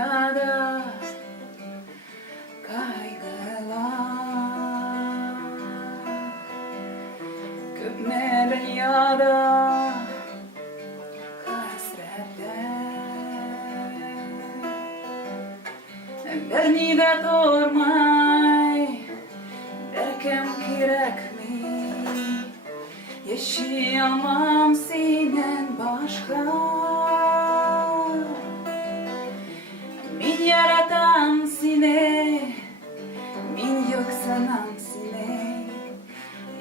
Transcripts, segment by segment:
dünyada kaygılar, köpme dünyada hasretler. Beni de durmay derken gerek mi? Yaşayamam senden başka. Min yaratan sine, min yok sanan sine.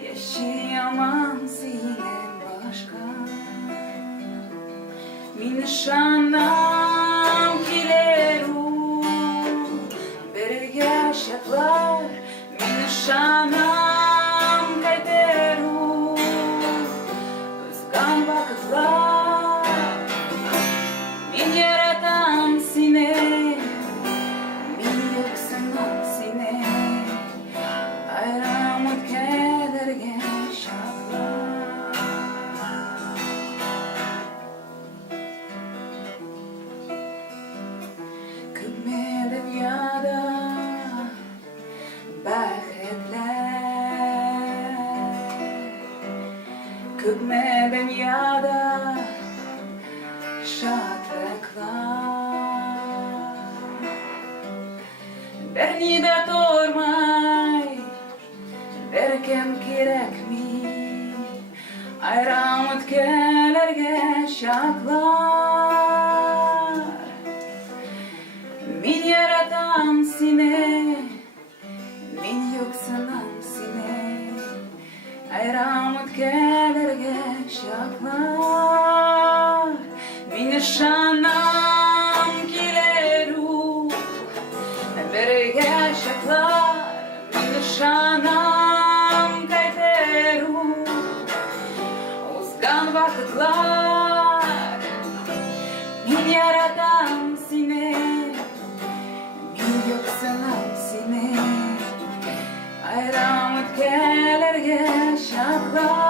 Yaşayamam senden başka. Min şanam kileru berge şaklar. Min şanam kayteru özgan vakıtlar. Min yaratan sine, min yok sanan sine. Ayramut kederge şaklar. Köpme dünyada bahretler, köpme dünyada şadlıklar. Beni de durmay derken gerek mi? Ayramut kelerge şaklar. Min yaratan sine, min yok sanan sine. Ayramut kelerge şaklar. Min şanam kileru berge şaklar. Min şanam kayteru uzgan vakıtlar. Min yaratan sine, min yok sanan sine. Ayramut kelerge şaklar.